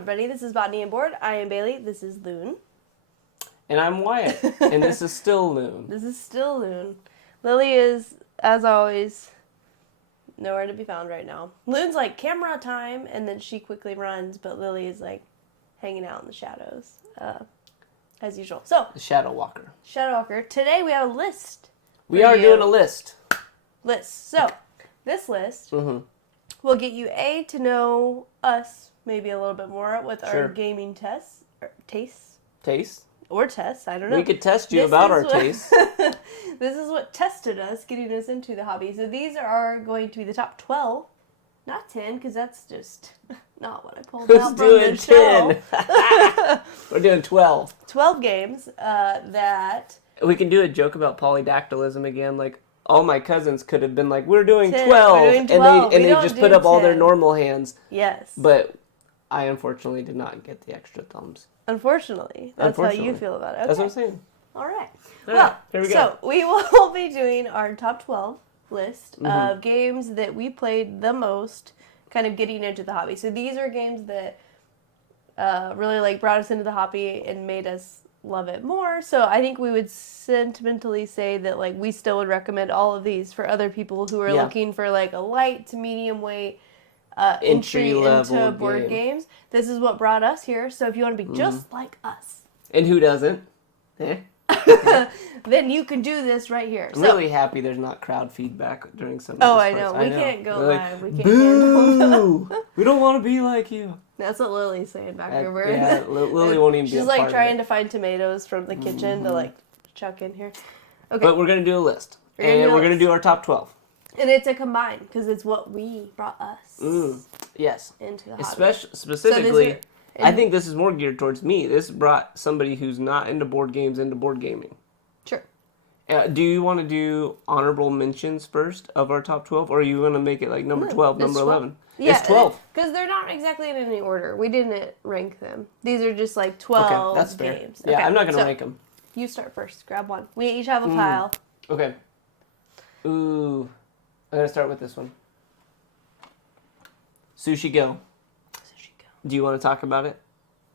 everybody. This is Botany and Board. I am Bailey. This is Loon. And I'm Wyatt. And this is still Loon. This is still Loon. Lily is, as always, nowhere to be found right now. Loon's like, camera time, and then she quickly runs, but Lily is like hanging out in the shadows, as usual. So, The Shadow Walker. Shadow Walker. Today we have a list. We are doing a list. So, this list will get you to know us maybe a little bit more with our gaming tastes. Taste? Or tests, I don't know. We could test you about our tastes. This is what tested us, getting us into the hobby. So these are going to be the top 12. Not 10, because that's just not what I pulled out from the show. 10? We're doing 12. 12 games that... We can do a joke about polydactylism again. Like, all my cousins could have been like, we're doing 10. 12. We're doing 12. And they just put up all their normal hands. Yes. But I unfortunately did not get the extra thumbs. Unfortunately. That's how you feel about it. Okay. That's what I'm saying. All right. Well, here we go. So we will be doing our top 12 list of games that we played the most, kind of getting into the hobby. So these are games that really like brought us into the hobby and made us love it more. So I think we would sentimentally say that like we still would recommend all of these for other people who are looking for like a light to medium weight entry into board games. This is what brought us here. So if you want to be just like us, and who doesn't? then you can do this right here. I'm really happy there's not crowd feedback during some of Oh, these I know. parts. We can't go live. We can't Boo! handle that. We don't want to be like you. That's what Lily's saying back here. Yeah, Lily won't even be She's a like part trying of to find tomatoes from the kitchen to like chuck in here. Okay. But we're going to do a list. And we're going to do our top 12. And it's a combine because it's what we brought us Yes. into the hobby. Specifically, I think this is more geared towards me. This brought somebody who's not into board games into board gaming. Sure. Do you want to do honorable mentions first of our top 12? Or are you going to make it like number 12, number 11? Yeah, it's 12. Because they're not exactly in any order. We didn't rank them. These are just like 12 that's fair. games. Yeah, I'm not going to rank them. You start first. Grab one. We each have a pile. Okay. Ooh. I'm going to start with this one. Sushi Go. Sushi Go. Do you want to talk about it?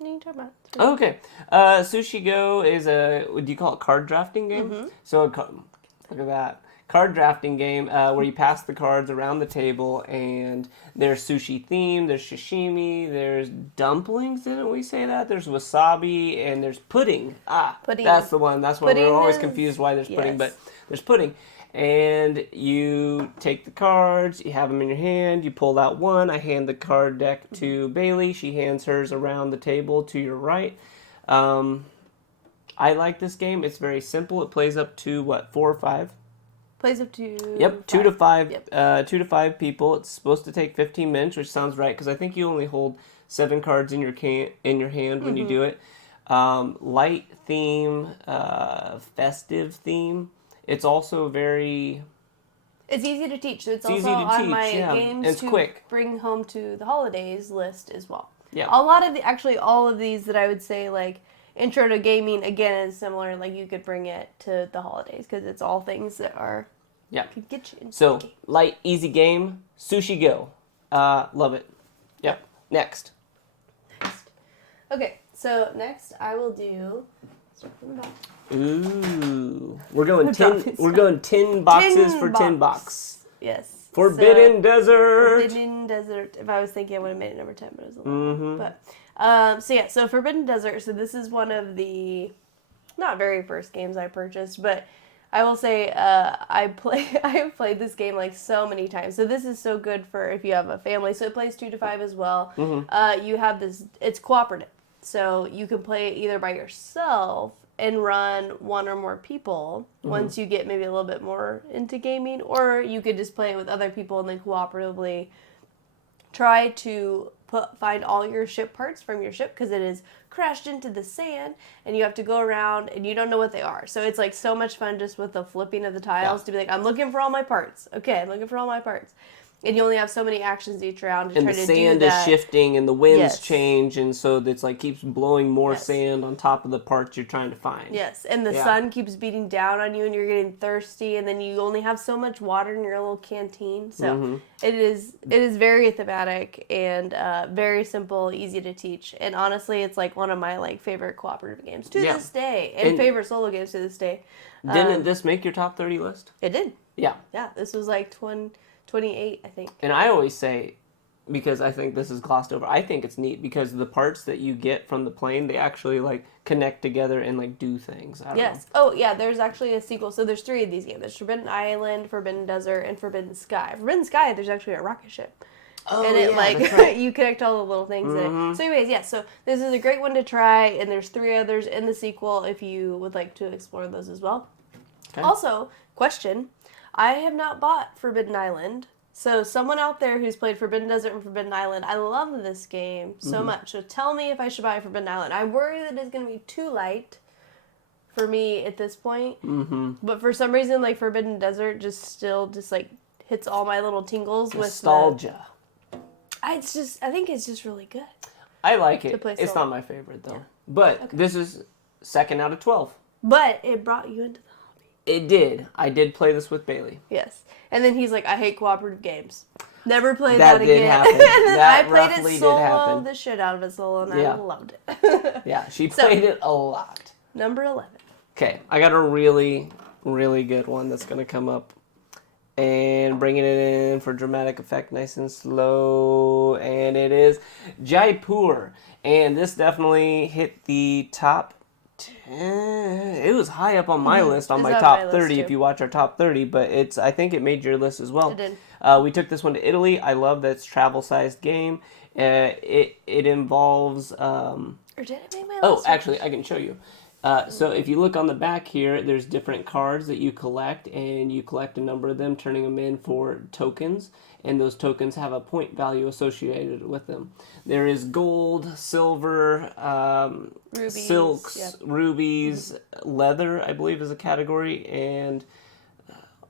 You can talk about it. Okay. Sushi Go is do you call it card drafting game? So, look at that. Card drafting game where you pass the cards around the table, and there's sushi themed, there's sashimi, there's dumplings, didn't we say that? There's wasabi, and there's pudding. Pudding. That's the one. That's why we're always confused why there's pudding, but there's pudding. And you take the cards, you have them in your hand, you pull out one. I hand the card deck to Bailey. She hands hers around the table to your right. I like this game. It's very simple. It plays up to, 4 or 5? Plays up to 2 to 5. Yep. 2 to 5 people. It's supposed to take 15 minutes, which sounds right, because I think you only hold 7 cards in your hand when you do it. Light theme, festive theme. It's also very... It's easy to teach. So it's also on my games to quick. Bring home to the holidays list as well. Yeah. A lot of all of these that I would say like intro to gaming again is similar. Like you could bring it to the holidays because it's all things that are could get you into the game. Light, easy game, Sushi Go. Love it. Yep. Next. Okay, so next I will do. Start from the back. Ooh, we're going 10. We're going 10 boxes for 10 bucks. Yes. Forbidden Desert. Forbidden Desert. If I was thinking, I would have made it number 10, but it was 11. But so Forbidden Desert. So this is one of the not very first games I purchased, but I will say I have played this game like so many times. So this is so good for if you have a family. So it plays 2 to 5 as well. You have this. It's cooperative, so you can play it either by yourself and run one or more people once you get maybe a little bit more into gaming, or you could just play it with other people and then cooperatively try to find all your ship parts from your ship because it is crashed into the sand and you have to go around and you don't know what they are. So it's like so much fun just with the flipping of the tiles to be like, I'm looking for all my parts. Okay, I'm looking for all my parts. And you only have so many actions each round to and try the to sand do is that. shifting and the winds Yes. change, and so it's like keeps blowing more Yes. sand on top of the parts you're trying to find. Yes, and the Yeah. sun keeps beating down on you and you're getting thirsty, and then you only have so much water in your little canteen. So it is very thematic and very simple, easy to teach. And honestly, it's like one of my like favorite cooperative games to this day, and favorite solo games to this day. Didn't this make your top 30 list? It did. Yeah. Yeah, this was like 28, I think. And I always say, because I think this is glossed over, I think it's neat because the parts that you get from the plane, they actually like connect together and like do things. I don't know. Oh, yeah, there's actually a sequel. So there's 3 of these games. There's Forbidden Island, Forbidden Desert, and Forbidden Sky. Forbidden Sky, there's actually a rocket ship. Oh, And it yeah, like that's right. you connect all the little things in it. So anyways, yeah, so this is a great one to try, and there's 3 others in the sequel if you would like to explore those as well. Okay. Also, question, I have not bought Forbidden Island. So someone out there who's played Forbidden Desert and Forbidden Island, I love this game so much. So tell me if I should buy Forbidden Island. I worry that it's going to be too light for me at this point. But for some reason, like Forbidden Desert just like hits all my little tingles with Nostalgia. I think it's just really good. I like it. play It's solo. not my favorite though. But this is 2nd out of 12. But it brought you into the hobby. It did. I did play this with Baley. Yes. And then he's like, I hate cooperative games. Never played That that did again. happen. And then That I played roughly it did solo, happen. the shit out of it solo, and Yeah. I loved it. Yeah, she played it a lot. Number 11. Okay, I got a really, really good one that's going to come up. And bringing it in for dramatic effect, nice and slow. And it is Jaipur. And this definitely hit the top 10. It was high up on my list, on It's my on top my list, 30 too. if you watch our top 30. But I think it made your list as well. It did. We took this one to Italy. I love that it's travel-sized game. It involves... Or did it make my list? Oh, actually, I can show you. So if you look on the back here, there's different cards that you collect, and you collect a number of them, turning them in for tokens, and those tokens have a point value associated with them. There is gold, silver, Rubies, silks, rubies, leather, I believe is a category, and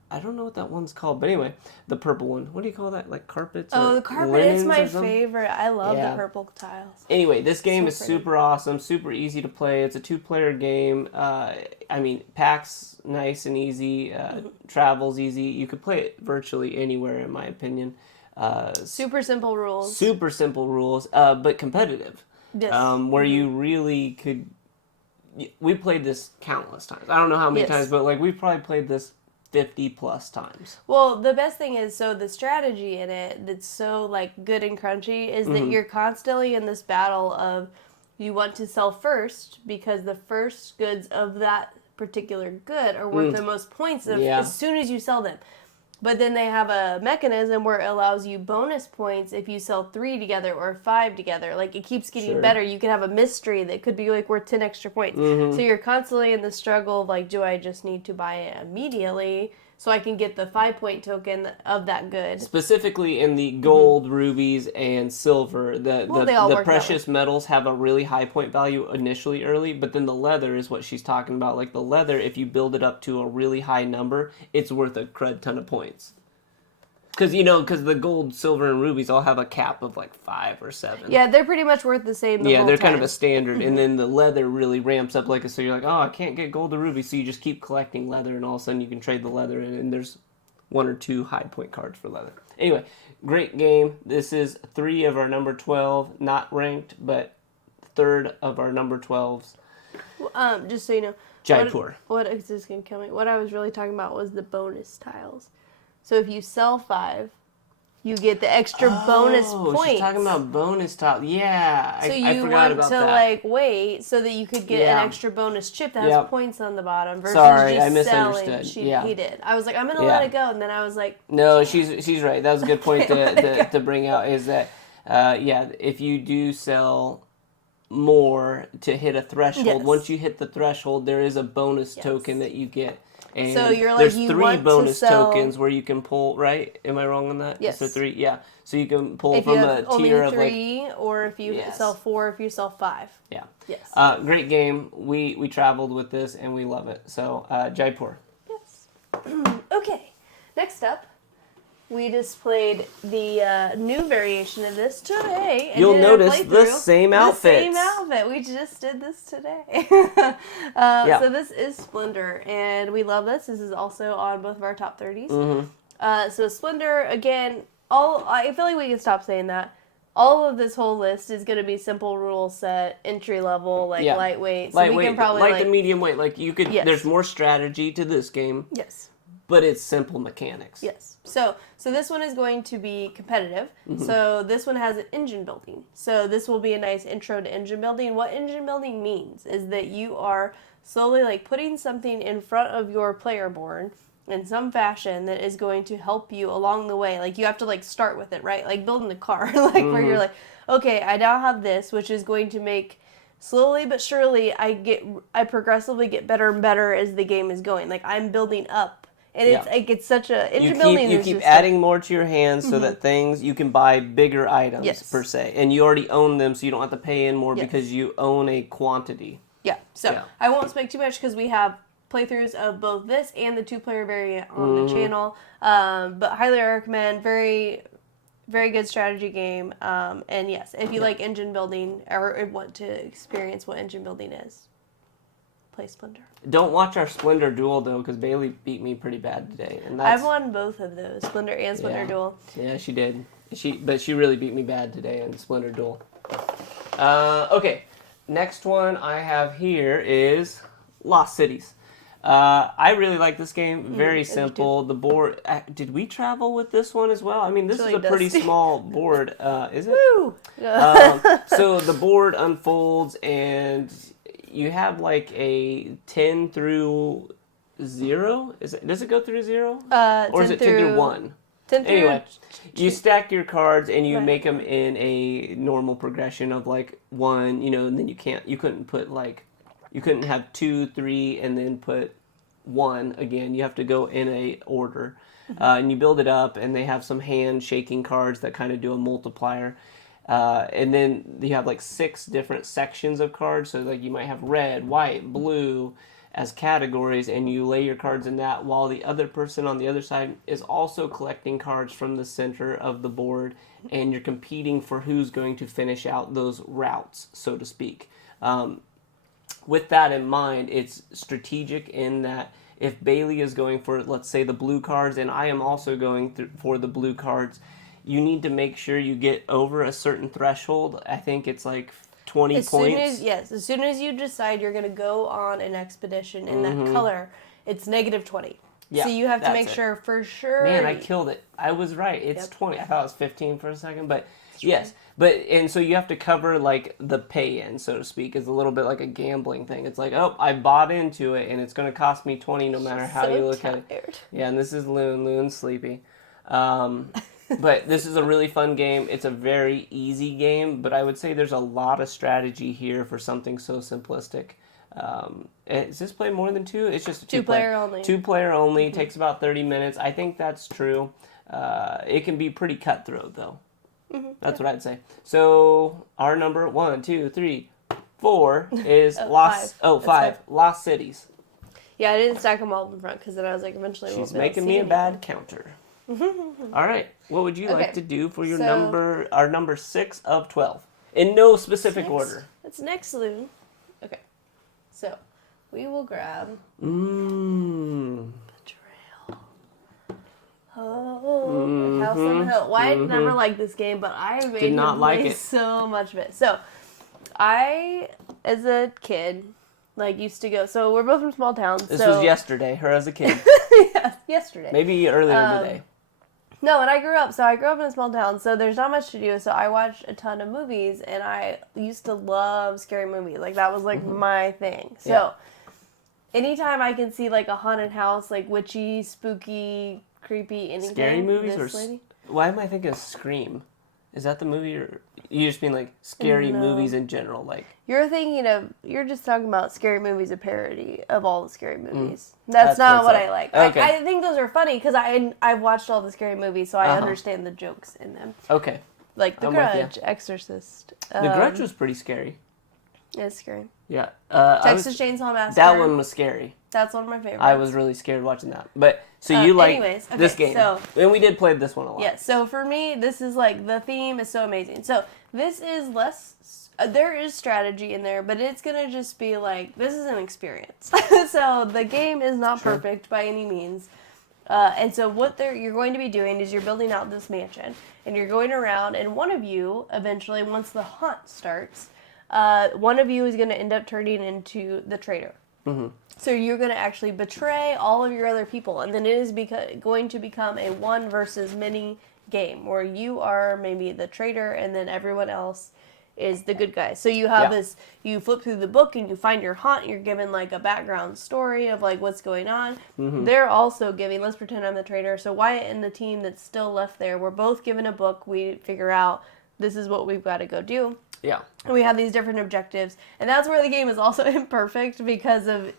I don't know what that one's called, but anyway, the purple one. What do you call that? Like carpets? Oh, or the carpet linens is my or something? favorite. I love Yeah. the purple tiles. Anyway, this game is pretty. super awesome, super easy to play. It's a 2-player game. Packs nice and easy, travels easy. You could play it virtually anywhere, in my opinion. Super simple rules. Super simple rules, but competitive. Yes. Where you really could... We played this countless times. I don't know how many Yes. times, but like we've probably played this 50 plus times. Well, the best thing is, so the strategy in it that's so like good and crunchy is that you're constantly in this battle of you want to sell first because the first goods of that particular good are worth the most points as soon as you sell them. But then they have a mechanism where it allows you bonus points if you sell 3 together or 5 together. Like, it keeps getting better. You can have a mystery that could be, like, worth 10 extra points. So you're constantly in the struggle of, like, do I just need to buy it immediately so I can get the 5-point token of that good? Specifically in the gold, rubies, and silver, they all the work that precious metals have a really high point value initially early, but then the leather is what she's talking about. Like the leather, if you build it up to a really high number, it's worth a crud ton of points. Because the gold, silver, and rubies all have a cap of like 5 or 7. Yeah, they're pretty much worth the same the whole they're time. kind of a standard, and then the leather really ramps up. So you're like, oh, I can't get gold or ruby, so you just keep collecting leather, and all of a sudden you can trade the leather in, and there's 1 or 2 high point cards for leather. Anyway, great game. This is 3 of our number 12, not ranked, but 3rd of our number 12s. Just so you know, Jaipur. What is this going to kill me? What I was really talking about was the bonus tiles. So if you sell 5, you get the extra bonus points. She's talking about bonus tiles. Yeah, So I you forgot want about to that. like wait so that you could get Yeah. an extra bonus chip that has points on the bottom versus Sorry, just I misunderstood. selling. He did. I was like, I'm gonna Yeah. let it go, and then I was like, No, she's right. That was a good point to bring out. Is that if you do sell more to hit a threshold, Yes. once you hit the threshold, there is a bonus token that you get. And So you're like, there's you 3 want to bonus sell- tokens where you can pull. Right? Am I wrong on that? Yes. So 3. Yeah. So you can pull if from you a have only tier of 3, or if you Yes. sell 4, if you sell 5. Yeah. Yes. Great game. We traveled with this and we love it. So Jaipur. Yes. Okay. Next up, we just played the new variation of this today. And You'll notice the same outfits. The same outfit. We just did this today. So this is Splendor, and we love this. This is also on both of our top 30s. Mm-hmm. So Splendor, again, I feel like we can stop saying that. All of this whole list is going to be simple rule set, entry level, lightweight. So we can probably light to medium weight. Like you could. Yes. There's more strategy to this game. Yes. But it's simple mechanics. Yes. So this one is going to be competitive. Mm-hmm. So this one has an engine building. So this will be a nice intro to engine building. What engine building means is that you are slowly like putting something in front of your player board in some fashion that is going to help you along the way. Like you have to like start with it, right? Like building the car, like where you're like, okay, I now have this, which is going to make slowly but surely I progressively get better and better as the game is going. Like I'm building up. And it's like it's such a engine building. You keep adding more to your hands so that you can buy bigger items per se, and you already own them, so you don't have to pay in more because you own a quantity. Yeah. So I won't speak too much because we have playthroughs of both this and the 2-player variant on the channel. But highly recommend. Very, very good strategy game. And yes, if you like engine building or want to experience what engine building is, play Splendor. Don't watch our Splendor duel though, because Baley beat me pretty bad today, and I've won both of those, Splendor and Splendor duel. Yeah, she did. But she really beat me bad today in Splendor duel. Okay, next one I have here is Lost Cities. I really like this game. Very simple. The board. Did we travel with this one as well? I mean, this is a pretty small board. Is it? Woo! So the board unfolds and you have like a 10 through 0. Does it go through 0? Or is it 10 through 1? 10 through anyway, you stack your cards and you make them in a normal progression of like 1, and then you couldn't have 2, 3, and then put 1 again. You have to go in a order. And you build it up, and they have some hand shaking cards that kind of do a multiplier. And then you have like 6 different sections of cards. So like you might have red, white, blue as categories, and you lay your cards in that while the other person on the other side is also collecting cards from the center of the board, and you're competing for who's going to finish out those routes, so to speak. With that in mind, it's strategic in that if Baley is going for, let's say, the blue cards, and I am also going for the blue cards, you need to make sure you get over a certain threshold. I think it's like 20 points. As soon as you decide you're going to go on an expedition in that color, it's -20. Yeah, so you have to make sure for sure. Man, I killed it. I was right. It's 20. I thought it was 15 for a second, but yes. And so you have to cover like the pay-in, so to speak. It's a little bit like a gambling thing. It's like, oh, I bought into it, and it's going to cost me 20 no matter how you look at it. Yeah, and this is Loon. Loon's sleepy. But this is a really fun game. It's a very easy game, but I would say there's a lot of strategy here for something so simplistic. Is this play more than 2? It's just a 2-player only. 2-player only. Takes about 30 minutes. I think that's true. It can be pretty cutthroat, though. That's what I'd say. So our number 1, 2, 3, 4 is five. Lost Cities. Yeah, I didn't stack them all in front because then I was like, eventually she's making me a bad counter. All right, what would you like to do for your our number 6 of 12? In no specific order. It's next, Loon. Okay, so we will grab Betrayal. Oh, House on the Hill. Well, I never liked this game, but I made him play so much of it. So, I, as a kid, used to go. So we're both from small towns. This was yesterday. Her as a kid. Yes, yesterday. Maybe earlier today. No, and I grew up in a small town, so there's not much to do. So I watched a ton of movies, and I used to love scary movies. Like that was my thing. So anytime I can see a haunted house, witchy, spooky, creepy, anything. Scary movies why am I thinking of Scream? Is that the movie, or you just mean scary movies in general? You're thinking of, you're just talking about scary movies, a parody of all the scary movies. That's not what I like. Okay. I think those are funny because I've watched all the scary movies, so I understand the jokes in them. Okay. The Grudge, Exorcist. The Grudge was pretty scary. It's scary. Yeah. Texas Chainsaw Massacre. That one was scary. That's one of my favorites. I was really scared watching that. But So you like anyways, okay, this game. so- and we did play this one a lot. Yeah, so for me, this is like, the theme is so amazing. So this is less, there is strategy in there, but it's going to just be like, this is an experience. So the game is not perfect by any means. And so what you're going to be doing is you're building out this mansion, and you're going around, and one of you, eventually, once the hunt starts, one of you is going to end up turning into the traitor. Mm-hmm. So you're going to actually betray all of your other people, and then it is going to become a one versus many game, where you are maybe the traitor, and then everyone else is the good guy. So you have this, you flip through the book, and you find your hunt, you're given like a background story of like what's going on. Mm-hmm. They're also giving, let's pretend I'm the traitor, so Wyatt and the team that's still left there, we're both given a book, we figure out this is what we've got to go do. Yeah. And we have these different objectives, and that's where the game is also imperfect, because of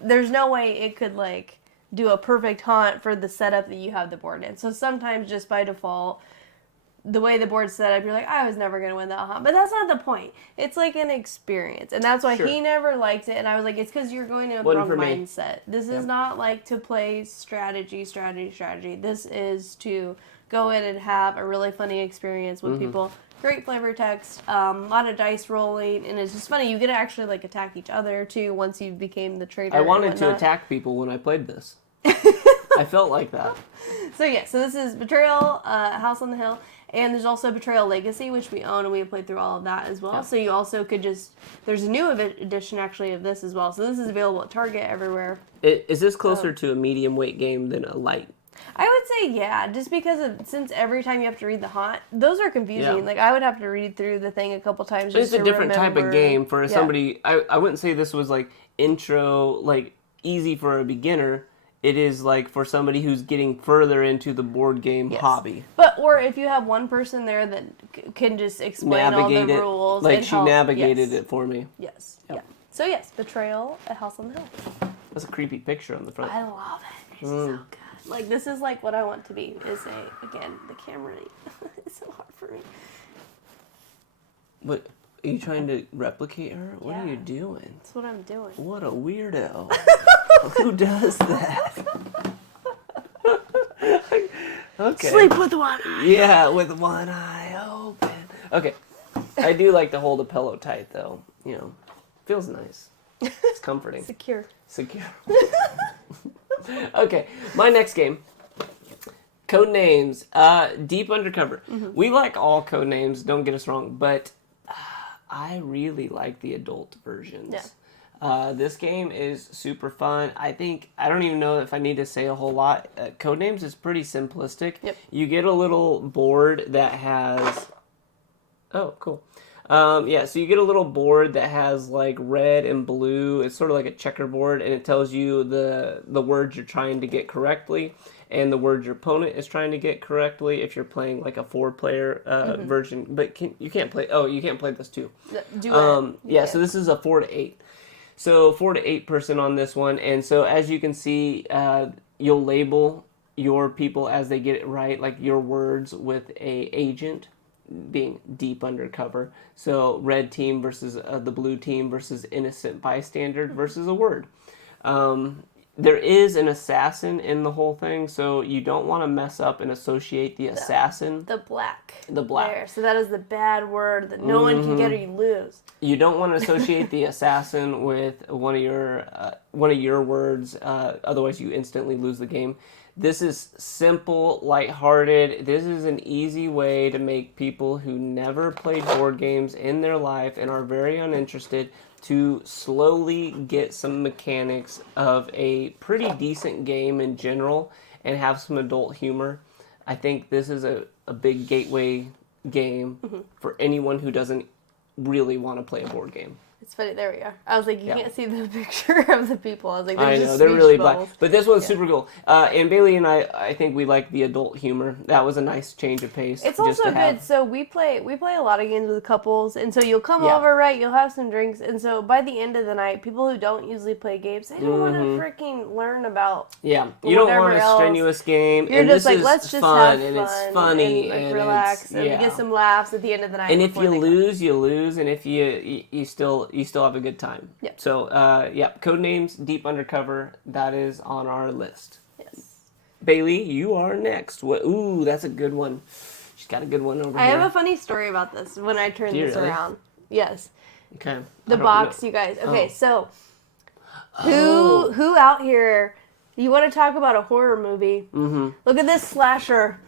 there's no way it could like do a perfect hunt for the setup that you have the board in. So sometimes just by default, the way the board's set up, you're like, I was never going to win that hunt. But that's not the point. It's like an experience. And that's why he never liked it. And I was like, it's because you're going in with the wrong mindset. This is not like to play strategy. This is to go in and have a really funny experience with people. Great flavor text, a lot of dice rolling, and it's just funny. You get to actually like attack each other too once you became the traitor. I wanted to attack people when I played this. I felt like that. So yeah, so this is Betrayal, House on the Hill, and there's also Betrayal Legacy, which we own, and we have played through all of that as well. Yeah. So you also could there's a new edition actually of this as well. So this is available at Target everywhere. Is this closer to a medium weight game than a light? I would say yeah, just because since every time you have to read the hunt, those are confusing. Yeah. Like I would have to read through the thing a couple times. Just it's a different type of game for somebody. I wouldn't say this was like intro, like easy for a beginner. It is like for somebody who's getting further into the board game hobby. Or if you have one person there that can just explain navigate all the rules. Like she navigated it for me. Yes. Yep. Yeah. So yes, Betrayal, A House on the Hill. That's a creepy picture on the front. I love it. It's so good. Like, this is like what I want to be, again, the camera. It's so hard for me. But are you trying to replicate her? What are you doing? That's what I'm doing. What a weirdo. Who does that? Okay. Sleep with one eye. Yeah, with one eye open. Okay. I do like to hold a pillow tight, though. You know, feels nice. It's comforting. Secure. Okay, my next game. Codenames. Deep Undercover. Mm-hmm. We like all codenames, don't get us wrong, but I really like the adult versions. Yeah. This game is super fun. I don't even know if I need to say a whole lot. Codenames is pretty simplistic. Yep. You get a little board that has... Oh, cool. So you get a little board that has like red and blue. It's sort of like a checkerboard, and it tells you the words you're trying to get correctly and the words your opponent is trying to get correctly if you're playing like a 4-player version. But you can't play this too. So this is a 4 to 8. So 4 to 8 person on this one. And so as you can see, you'll label your people as they get it right, like your words with a agent being deep undercover. So red team versus the blue team versus innocent bystander versus a word. There is an assassin in the whole thing, so you don't want to mess up and associate the assassin. The black. There. So that is the bad word that no one can get or you lose. You don't want to associate the assassin with one of your words, otherwise you instantly lose the game. This is simple, lighthearted. This is an easy way to make people who never played board games in their life and are very uninterested to slowly get some mechanics of a pretty decent game in general and have some adult humor. I think this is a big gateway game for anyone who doesn't really want to play a board game. It's funny. There we are. I was like, you can't see the picture of the people. I was like, I know, they're really black. But this one's super cool. And Baley and I think we like the adult humor. That was a nice change of pace. It's also good. So we play a lot of games with couples, and so you'll come over, right? You'll have some drinks, and so by the end of the night, people who don't usually play games, they don't want to freaking learn about. Yeah, you don't want a strenuous game. You're and just this like, is let's just fun, have and fun it's funny and and relax and get some laughs at the end of the night. And if you lose, you lose, and if you still have a good time. So, Codenames, Deep Undercover, that is on our list. Yes. Bailey, you are next. Ooh, that's a good one. She's got a good one over I here. have a funny story about this when I turned this really? around. Yes. Okay. The box, you guys. Okay, so who out here, you want to talk about a horror movie? Mm-hmm. Look at this slasher.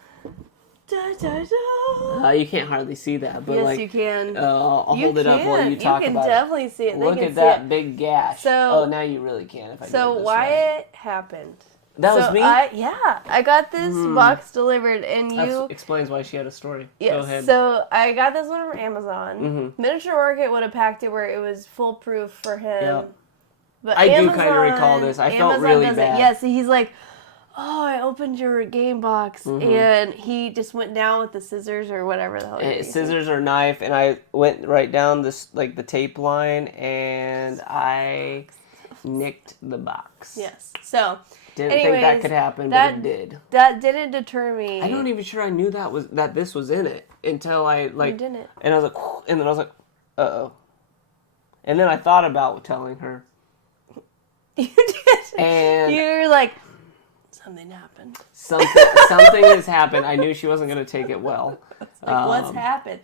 Da, da, da. You can't hardly see that, but yes, you can. I'll hold it up while you talk about it. You can definitely see it. Look at that big gash. So, now you really can. If I so do it this why way. it happened? That was me? I got this box delivered, and That explains why she had a story. Yes, go ahead. So I got this one from Amazon. Miniature Market would have packed it where it was foolproof for him. Yep. But I do kind of recall this. I felt really bad. Yes, he's like, oh, I opened your game box, and he just went down with the scissors or whatever the hell. Scissors or knife, and I went right down this the tape line, and I nicked the box. Yes. So. Didn't think that could happen, but it did. That didn't deter me. I'm not even sure I knew that this was in it until I You didn't. and I was like, and then I was like, uh-oh. And then I thought about telling her. You did. And you're like, something happened. Something has happened. I knew she wasn't going to take it well. Like, what's happened?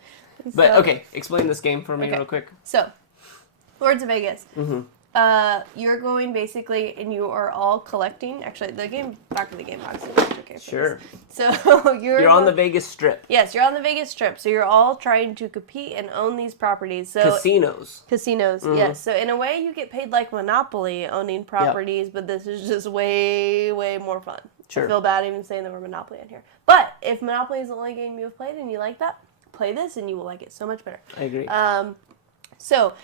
But okay, explain this game for me real quick. So, Lords of Vegas. You're going basically, and you are all collecting. Actually, the game back to the game box. Okay. Sure. So you're on the Vegas Strip. Yes, you're on the Vegas Strip. So you're all trying to compete and own these properties. So Casinos. Yes. So in a way, you get paid like Monopoly owning properties, but this is just way, way more fun. Sure. I feel bad even saying the word Monopoly in here. But if Monopoly is the only game you've played and you like that, play this and you will like it so much better. I agree. So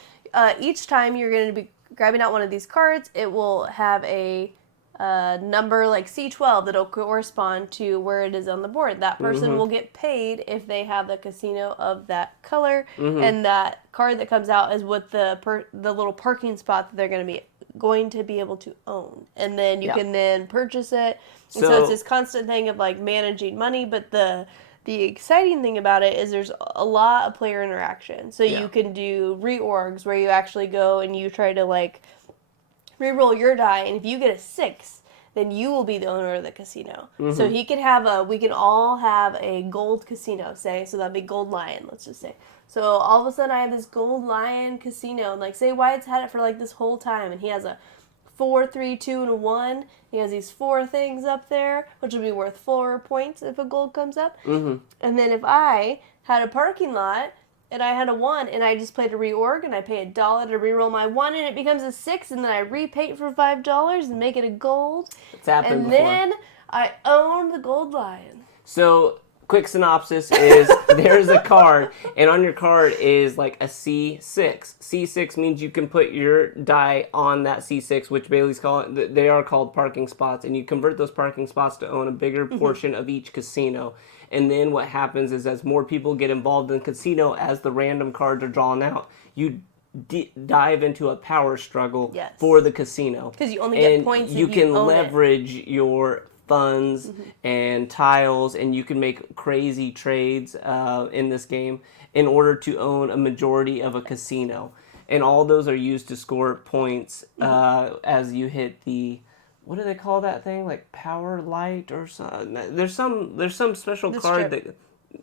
each time you're going to be grabbing out one of these cards, it will have a number like C12 that'll correspond to where it is on the board. That person will get paid if they have the casino of that color, and that card that comes out is what the little parking spot that they're going to be able to own, and then you can then purchase it. And so it's this constant thing of like managing money, but the exciting thing about it is there's a lot of player interaction. So you can do reorgs where you actually go and you try to like re-roll your die, and if you get a 6, then you will be the owner of the casino. So we can all have a gold casino, say, so that'd be Gold Lion, let's just say. So all of a sudden I have this Gold Lion casino, and like say Wyatt's had it for like this whole time, and he has a 4, 3, 2, and a 1. He has these 4 things up there, which will be worth 4 points if a gold comes up. And then if I had a parking lot and I had a 1 and I just played a reorg and I pay $1 to reroll my 1 and it becomes a 6 and then I repaint for $5 and make it a gold. It's happened and before. Then I own the Gold Lion. So, quick synopsis is there's a card, and on your card is like a C6. C6 means you can put your die on that C6, which Bailey's calling, they are called parking spots, and you convert those parking spots to own a bigger portion of each casino. And then what happens is as more people get involved in the casino, as the random cards are drawn out, you dive into a power struggle for the casino. Because you only get points if you can own leverage your funds and tiles, and you can make crazy trades in this game in order to own a majority of a casino. And all those are used to score points as you hit the, what do they call that thing? Like power light or something? There's some special card strip. that...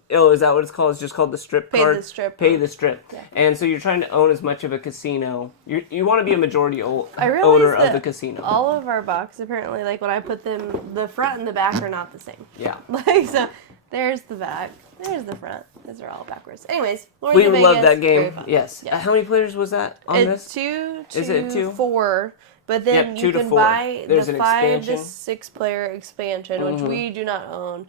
Oh, is that what it's called? It's just called the strip card? Pay the strip. Yeah. And so you're trying to own as much of a casino. You want to be a majority owner of the casino. All of our boxes, apparently, like when I put them, the front and the back are not the same. Yeah. Like, so there's the back, there's the front. These are all backwards. Anyways, we love that game. Yes. Yeah. How many players was that on this? It's Is it 2? 4. But then you can buy the 5 to 6 player expansion, which we do not own.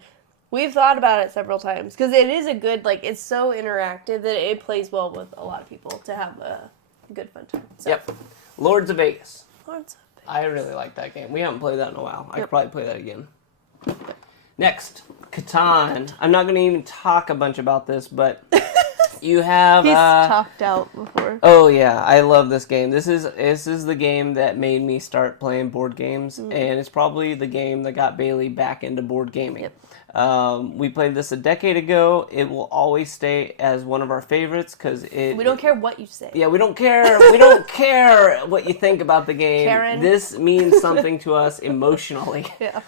We've thought about it several times because it is a good, like, it's so interactive that it plays well with a lot of people to have a good fun time. So. Yep. Lords of Vegas. Lords of Vegas. I really like that game. We haven't played that in a while. I could probably play that again. Next, Catan. I'm not going to even talk a bunch about this, but you have... He's talked out before. Oh, yeah. I love this game. This is the game that made me start playing board games, and it's probably the game that got Bailey back into board gaming. Yep. We played this a decade ago. It will always stay as one of our favorites because we don't care what you say. Yeah, we don't care. We don't care what you think about the game. Karen. This means something to us emotionally. Yeah.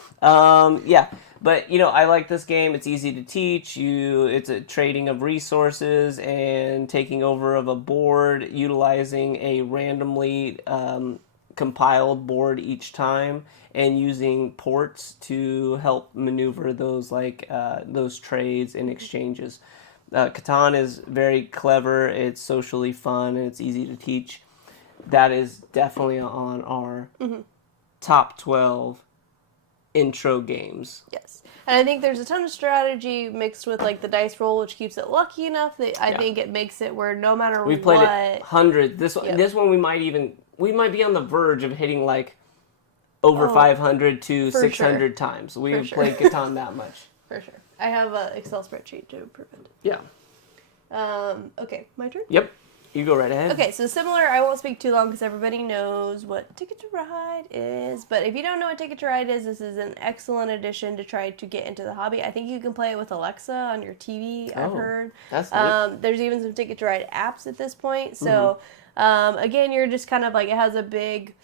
Yeah. But, I like this game. It's easy to teach. It's a trading of resources and taking over of a board, utilizing a randomly compiled board each time, and using ports to help maneuver those those trades and exchanges. Catan is very clever. It's socially fun and it's easy to teach. That is definitely on our top 12 intro games. Yes. And I think there's a ton of strategy mixed with the dice roll, which keeps it lucky enough that I think it makes it where no matter we played it hundreds. This one we might be on the verge of hitting over 500 to 600 times. We've played Catan that much. For sure. I have an Excel spreadsheet to prove it. Yeah. Okay, my turn? Yep. You go right ahead. Okay, so similar, I won't speak too long because everybody knows what Ticket to Ride is. But if you don't know what Ticket to Ride is, this is an excellent addition to try to get into the hobby. I think you can play it with Alexa on your TV, I've heard. That's neat. There's even some Ticket to Ride apps at this point. So, again, you're just kind of it has a big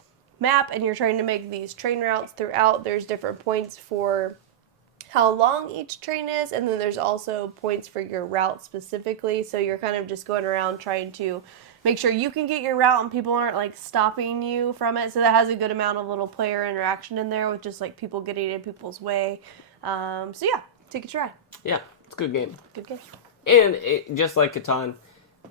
map and you're trying to make these train routes throughout. There's different points for how long each train is, and then there's also points for your route specifically, so you're kind of just going around trying to make sure you can get your route and people aren't stopping you from it, so that has a good amount of little player interaction in there with just people getting in people's way. So yeah, Ticket to Ride. Yeah, it's a good game. Good game. And just like Catan,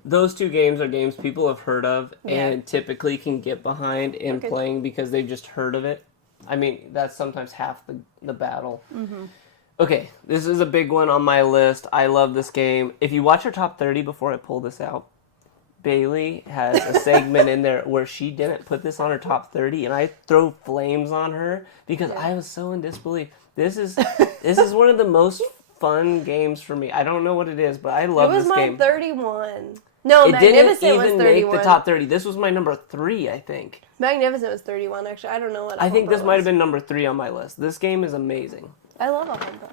those two games are games people have heard of and typically can get behind in playing because they've just heard of it. I mean, that's sometimes half the battle. Mm-hmm. Okay, this is a big one on my list. I love this game. If you watch our top 30 before I pull this out, Baley has a segment in there where she didn't put this on her top 30, and I throw flames on her because I was so in disbelief. This is one of the most fun games for me. I don't know what it is, but I love this game. It was my 31. No, it Magnificent didn't was even 31. make the top 30. This was my number 3, I think. Magnificent was 31, actually. I don't know what I think this might have been number 3 on my list. This game is amazing. I love Alhambra.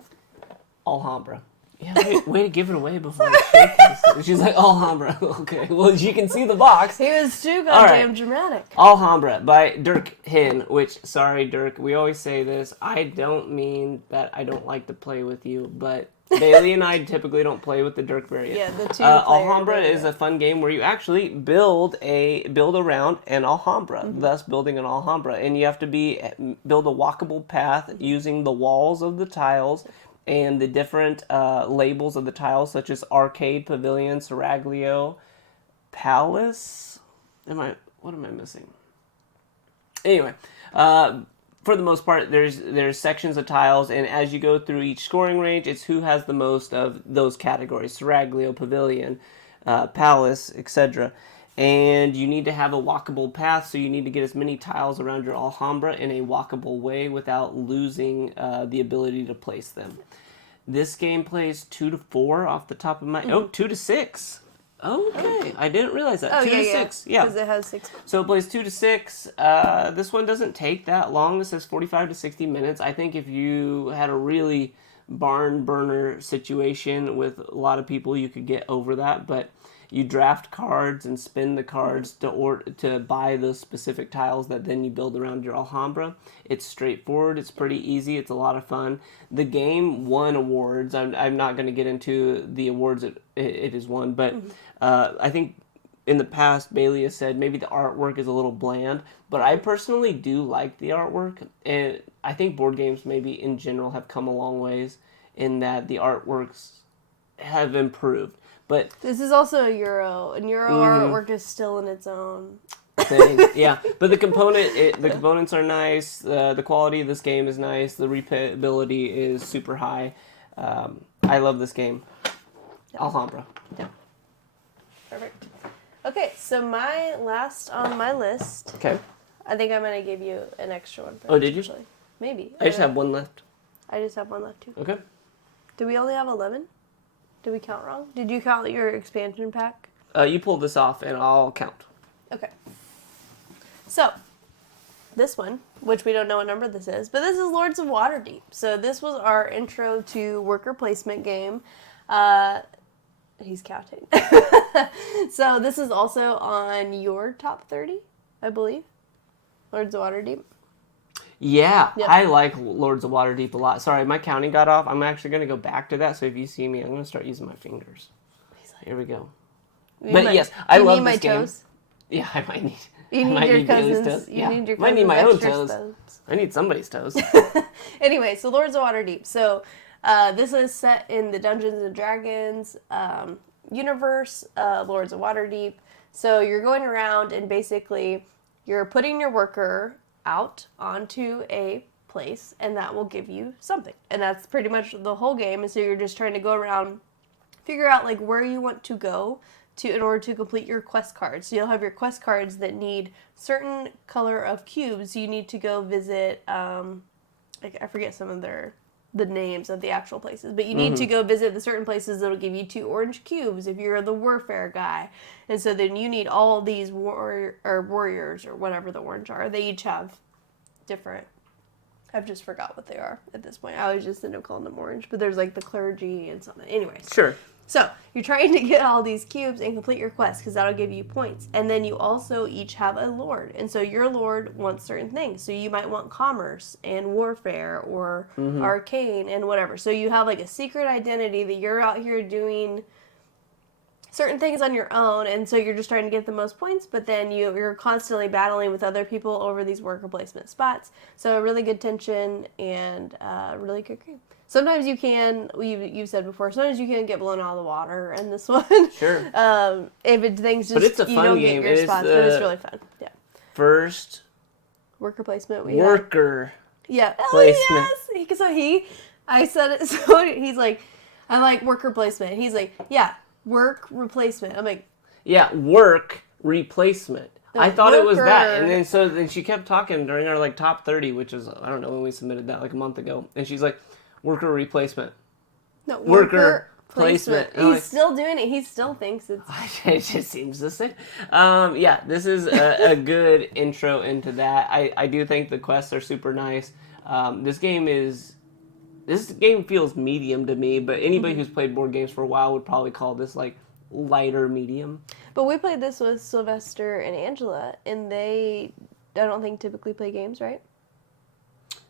Alhambra. Yeah, way to give it away before I shake this. She's like, Alhambra. Okay, well, you can see the box. He was too goddamn dramatic. Alhambra by Dirk Hinn, which, sorry, Dirk, we always say this. I don't mean that I don't like to play with you, but Baley and I typically don't play with the Dirk variant. Yeah, the two Alhambra is a fun game where you actually build around an Alhambra, thus building an Alhambra. And you have to build a walkable path using the walls of the tiles and the different labels of the tiles, such as arcade, pavilion, seraglio, palace. What am I missing? Anyway, for the most part, there's sections of tiles, and as you go through each scoring range, it's who has the most of those categories: seraglio, pavilion, palace, etc. And you need to have a walkable path, so you need to get as many tiles around your Alhambra in a walkable way without losing the ability to place them. This game plays 2 to 4 off the top of my... 2 to 6. Okay, I didn't realize that. 2 to 6. Yeah. Because it has 6. So it plays 2 to 6. This one doesn't take that long. This says 45 to 60 minutes. I think if you had a really barn burner situation with a lot of people, you could get over that. But you draft cards and spin the cards to buy those specific tiles that then you build around your Alhambra. It's straightforward. It's pretty easy. It's a lot of fun. The game won awards. I'm not going to get into the awards it has won, but I think in the past, Baley has said maybe the artwork is a little bland, but I personally do like the artwork, and I think board games maybe in general have come a long ways in that the artworks have improved. But this is also a Euro, and Euro artwork is still in its own thing. Yeah, but the components are nice. The quality of this game is nice. The replayability is super high. I love this game. Yeah. Alhambra. Yeah. Perfect. Okay, so my last on my list. Okay. I think I'm gonna give you an extra one. Oh, did you? Actually. Maybe. I just have one left. I just have one left too. Okay. Do we only have 11? Did we count wrong? Did you count your expansion pack? You pull this off, and I'll count. Okay. So, this one, which we don't know what number this is, but this is Lords of Waterdeep. So this was our intro to worker placement game. He's counting. So this is also on your top 30, I believe. Lords of Waterdeep. Yeah, Yep. I like Lords of Waterdeep a lot. Sorry, my counting got off. I'm actually going to go back to that, so if you see me, I'm going to start using my fingers. Here we go. But yes, I love this game. Toes? Yeah, I might need. You need your cousins. Toes. You need your cousins. Might need my own toes. I need somebody's toes. Anyway, so Lords of Waterdeep. So this is set in the Dungeons and Dragons universe, Lords of Waterdeep. So you're going around and basically you're putting your worker out onto a place, and that will give you something. And that's pretty much the whole game. And so you're just trying to go around, figure out like where you want to go to in order to complete your quest cards. So you'll have your quest cards that need certain color of cubes. You need to go visit, I forget some of the names of the actual places, but you need to go visit the certain places that'll give you 2 orange cubes if you're the warfare guy. And so then you need all these warriors or whatever the orange are. They each have different, I've just forgot what they are at this point. I always just end up calling them orange, but there's like the clergy and something. Anyways. Sure. So, you're trying to get all these cubes and complete your quest, because that'll give you points. And then you also each have a lord. And so your lord wants certain things. So you might want commerce and warfare or arcane and whatever. So you have like a secret identity that you're out here doing certain things on your own, and so you're just trying to get the most points, but then you're constantly battling with other people over these worker placement spots. So a really good tension and really good game. Sometimes you can, you've said before, sometimes you can get blown out of the water in this one. Sure. If things just, but it's a fun you don't game. get your spots, but it's really fun. Yeah. First worker placement. Worker yeah. placement. Oh, yes. So I said it, so he's like, I like worker placement. He's like, yeah, work replacement. I'm like, yeah, work replacement. I thought it was that, and then she kept talking during our like top 30, which is, I don't know when we submitted that, like a month ago, and she's like, worker replacement. No, worker placement. He's still doing it. He still thinks it's... It just seems the same. Yeah, this is a good intro into that. I do think the quests are super nice. This game feels medium to me, but anybody who's played board games for a while would probably call this like lighter medium. But we played this with Sylvester and Angela, and I don't think typically play games, right?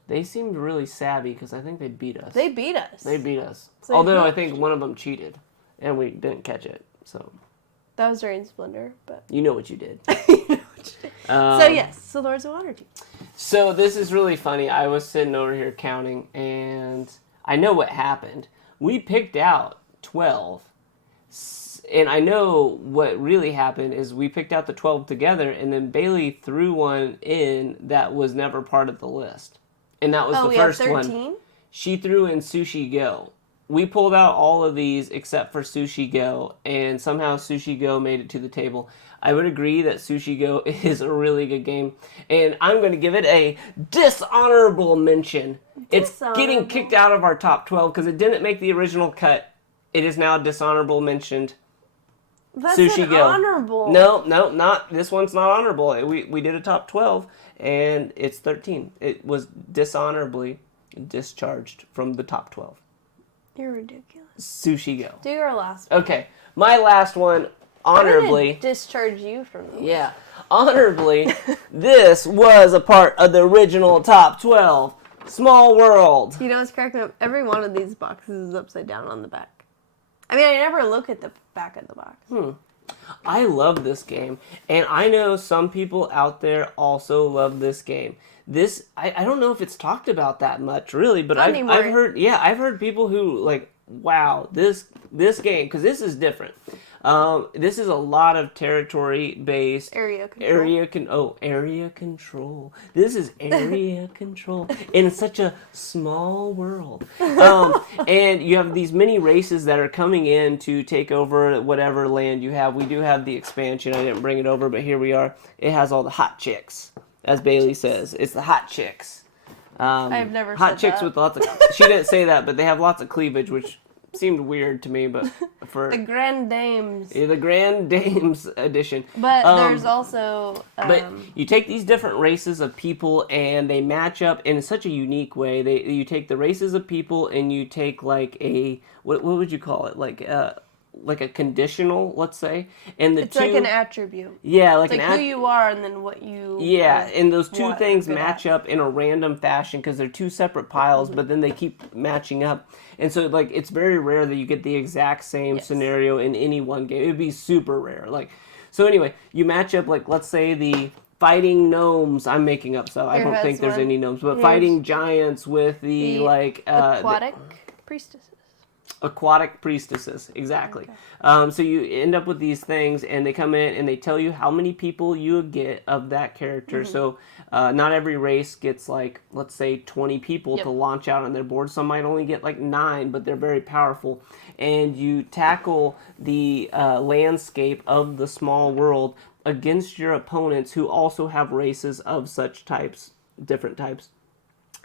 They seemed really savvy because I think they beat us. They beat us. So although I think one of them cheated, and we didn't catch it. So that was during Splendor, but you know what you did. So yes, so Lords of Waterdeep. So this is really funny. I was sitting over here counting, and I know what happened. We picked out 12, and I know what really happened is we picked out the 12 together, and then Baley threw one in that was never part of the list. And that was the first one. She threw in Sushi Go. We pulled out all of these except for Sushi Go, and somehow Sushi Go made it to the table. I would agree that Sushi Go is a really good game, and I'm going to give it a dishonorable mention. It's getting kicked out of our top 12 because it didn't make the original cut. It is now dishonorable mentioned. That's Sushi Go. honorable. No, not this one's not honorable. We did a top 12, and it's 13. It was dishonorably discharged from the top 12. You're ridiculous. Sushi Go. Do your last one. Okay, my last one, honorably. I'm gonna discharge you from the list. Yeah, honorably, this was a part of the original top 12. Small World. You know what's cracking up? Every one of these boxes is upside down on the back. I mean, I never look at the back of the box. I love this game, and I know some people out there also love this game. This, I don't know if it's talked about that much, really, but I've heard people who like, wow, this game, because this is different. This is a lot of territory-based area control. Area control. This is area control in such a small world. And you have these many races that are coming in to take over whatever land you have. We do have the expansion. I didn't bring it over, but here we are. It has all the hot chicks, as Baley says. It's the hot chicks. I've never hot said chicks that. with lots of. She didn't say that, but they have lots of cleavage, which seemed weird to me, but for the Grand Dames. the Grand Dames edition. But there's also. But you take these different races of people, and they match up in such a unique way. You take the races of people, and you take like a what would you call it? Like a conditional, let's say, and it's like an attribute. Yeah, like it's who you are and then what you. Yeah, and those two things match up in a random fashion because they're two separate piles, but then they keep matching up, and so like it's very rare that you get the exact same scenario in any one game. It'd be super rare. So anyway, you match up like let's say the fighting gnomes. I'm making up stuff. I don't think there's any gnomes, but fighting giants with the aquatic priestesses. Aquatic priestesses, exactly. Okay. So you end up with these things, and they come in and they tell you how many people you get of that character. So not every race gets like, let's say, 20 people to launch out on their board. Some might only get like 9, but they're very powerful. And you tackle the landscape of the small world against your opponents who also have races of such types, different types.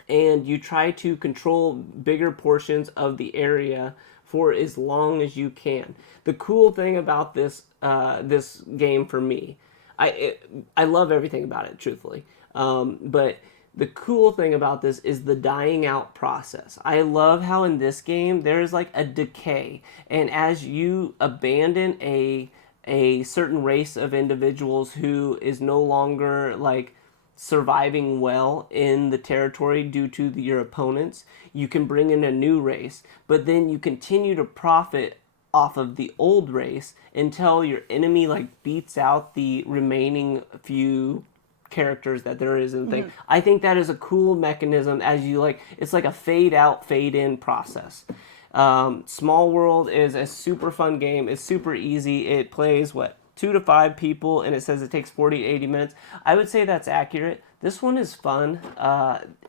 And you try to control bigger portions of the area for as long as you can. The cool thing about this this game for me, I love everything about it, truthfully. But the cool thing about this is the dying out process. I love how in this game there's like a decay, and as you abandon a certain race of individuals who is no longer like surviving well in the territory due to your opponents, you can bring in a new race, but then you continue to profit off of the old race until your enemy like beats out the remaining few characters that there is in the thing. I think that is a cool mechanism as you like, it's like a fade out, fade in process. Small World is a super fun game. It's super easy. It plays 2 to 5 people, and it says it takes 40 to 80 minutes. I would say that's accurate. This one is fun.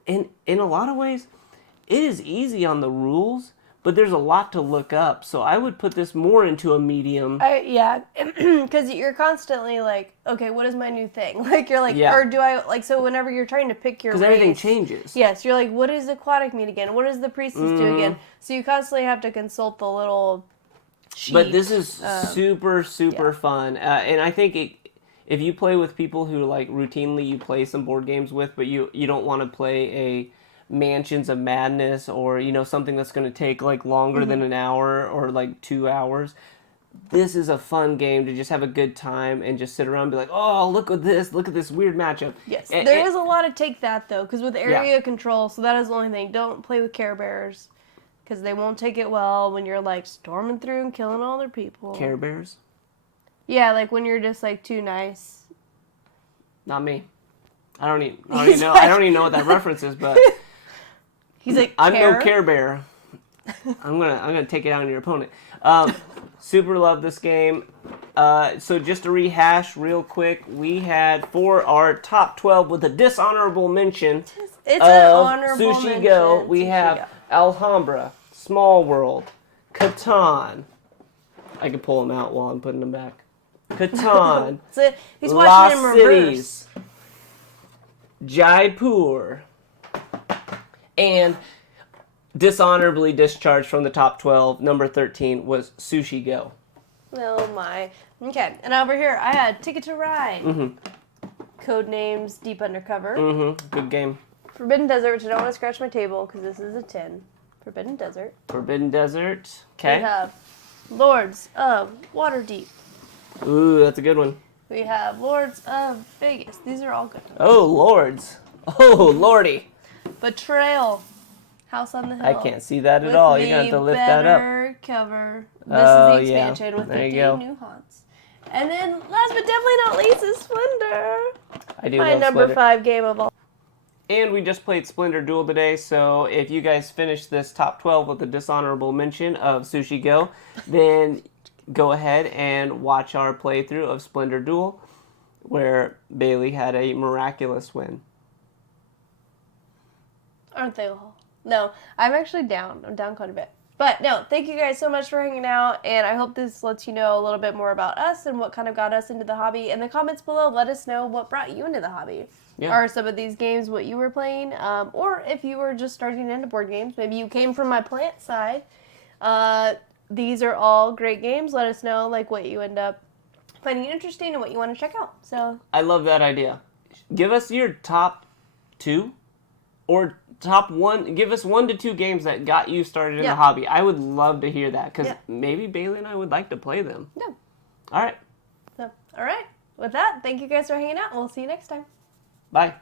In a lot of ways, it is easy on the rules, but there's a lot to look up. So I would put this more into a medium. Yeah, because you're constantly like, okay, what is my new thing? Like, you're like, or do I, like, so whenever you're trying to pick your race. Because everything changes. Yes, you're like, what does aquatic mean again? What does the priestess do again? So you constantly have to consult the little sheet. But this is super fun. And I think if you play with people who like routinely you play some board games with, but you don't want to play a Mansions of Madness or, something that's going to take like longer than an hour or like 2 hours, this is a fun game to just have a good time and just sit around and be like, oh, look at this weird matchup. Yes, there is a lot to take that though, because with area control, so that is the only thing. Don't play with Care Bears. Because they won't take it well when you're, like, storming through and killing all their people. Care Bears? Yeah, like, when you're just, like, too nice. Not me. I don't even know what that reference is, but... He's like, I'm no Care Bear. I'm gonna take it out on your opponent. Super love this game. So just to rehash real quick, we had for our top 12 with a dishonorable mention it's an honorable Sushi mention. Go. We have Alhambra, Small World, Catan. I can pull them out while I'm putting them back. Catan. So he's watching Lost in reverse. Cities, Jaipur, and dishonorably discharged from the top 12, number 13, was Sushi Go. Oh my. Okay, and over here I had Ticket to Ride. Codenames Deep Undercover. Good game. Forbidden Desert, which I don't want to scratch my table because this is a 10. Forbidden Desert. Forbidden Desert. Okay. We have Lords of Waterdeep. Ooh, that's a good one. We have Lords of Vegas. These are all good ones. Oh, Lords. Oh, Lordy. Betrayal. House on the Hill. I can't see that at all. You're going to have to lift that up. Better cover. This is the expansion with there 15 new haunts. And then, last but definitely not least, is Splendor. I do my love number Splendor. 5 game of all. And we just played Splendor Duel today, so if you guys finish this top 12 with a dishonorable mention of Sushi Go, then go ahead and watch our playthrough of Splendor Duel, where Baley had a miraculous win. Aren't they all? No, I'm actually down. I'm down quite a bit. But no, thank you guys so much for hanging out, and I hope this lets you know a little bit more about us and what kind of got us into the hobby. In the comments below, let us know what brought you into the hobby. Yeah. Are some of these games what you were playing? Or if you were just starting into board games, maybe you came from my plant side. These are all great games. Let us know like what you end up finding interesting and what you want to check out. So I love that idea. Give us your top 2 or top 1. Give us 1 to 2 games that got you started in the hobby. I would love to hear that because maybe Baley and I would like to play them. Yeah. All right. So, all right. With that, thank you guys for hanging out. We'll see you next time. Bye.